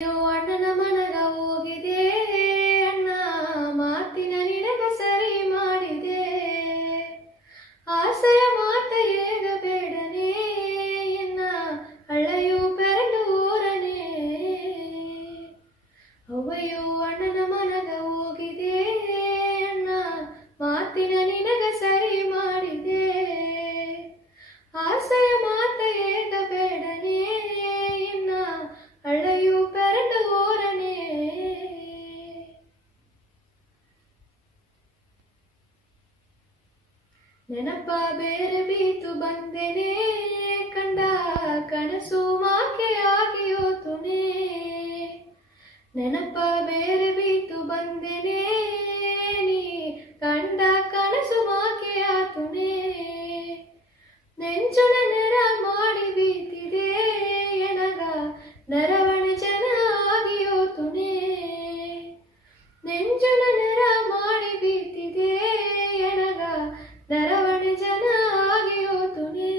ಅಣ್ಣನ ಮನಗ ಹೋಗಿದೆ ಅಣ್ಣ ಮಾತಿನ ನಿನಗ ಸರಿ ಮಾಡಿದೆ ಆಸೆಯ ಮಾತ ಏಗಬೇಡನೆ ಎನ್ನ ಹಳೆಯು ಬೆರಳು ಊರನೆ ಅವ್ವಯ್ಯೋ ಅಣ್ಣನ ಮನಗ ಹೋಗಿದೆ ಅಣ್ಣ ಮಾತಿನ ನಿನಗ ಸರಿ ಮಾಡಿದೆ ಆಸೆಯ ಮಾತ ಏಗಬೇಡನೆ ಎನ್ನ ಹಳೆಯು ಬೆರಳು ಊರನೆ ನೆನಪ ಬೇರೆ ಬೀತು ಬಂದೆನೆ ಕಂಡ ಕನಸು ಮಾಕೆ ಆಗಿ ಹೋತುನೆ ನೆನಪ ಬೇರೆ ಬೀತು ಬಂದೆನೆ ನೀ ಕಂಡ ಕನಸು ಮಾಕೆ ಆತುನೆ ನೆಂಚುನ ನೆರ ಮಾಡಿ ಬೀತಿದೆ ಎನಗ ನರವಣ ಜನ ಆಗಿ ಹೋತುನೆ ನೆಂಚುನ ನೆರ ಮಾಡಿ ಬೀತಿದೆ ಎನಗ ನರವಣ ಜನ ಆಗಿ ಹೋತುನೆ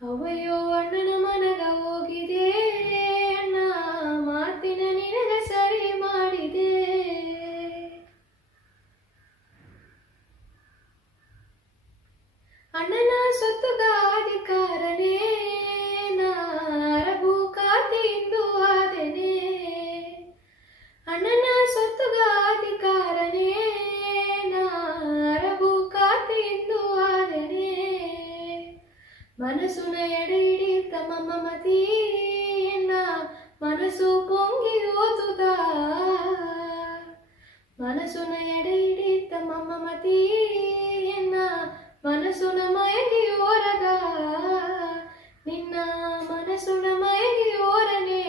ಅವ್ವಯ್ಯೋ ಅಣ್ಣನ ಮನಗ ಹೋಗಿದೆ ಅಣ್ಣ ಮಾತಿನ ನಿನಗ ಸರಿ ಮಾಡಿದೆ ಅಣ್ಣನ ಸೊತ್ತುಗ ಅಧಿಕಾರನೇ ಅರಬು ಖಾತೆಯಿಂದು ಆದೆನೆ ಅಣ್ಣನ ಸೊತ್ತುಗ ಅಧಿಕಾರನೇ ಅರಬು ಖಾತೆಯಿಂದು ಆದೆನೆ ಮನಸ್ಸುನ ಎಡೆ ಹಿಡಿತ ಮಮತಿಯನ್ನ ಮನಸ್ಸು ಪೊಂಗಿ ಹೋತುದ ಮನಸ್ಸುನ ಎಡೆ ಹಿಡಿತ ಮಮತಿಯನ್ನ ಮನಸ್ಸುನ ಮಯಗಿ ಓರದ ನಿನ್ನ ಮನಸ್ಸುನ ಮಯಗಿ ಓರನೆ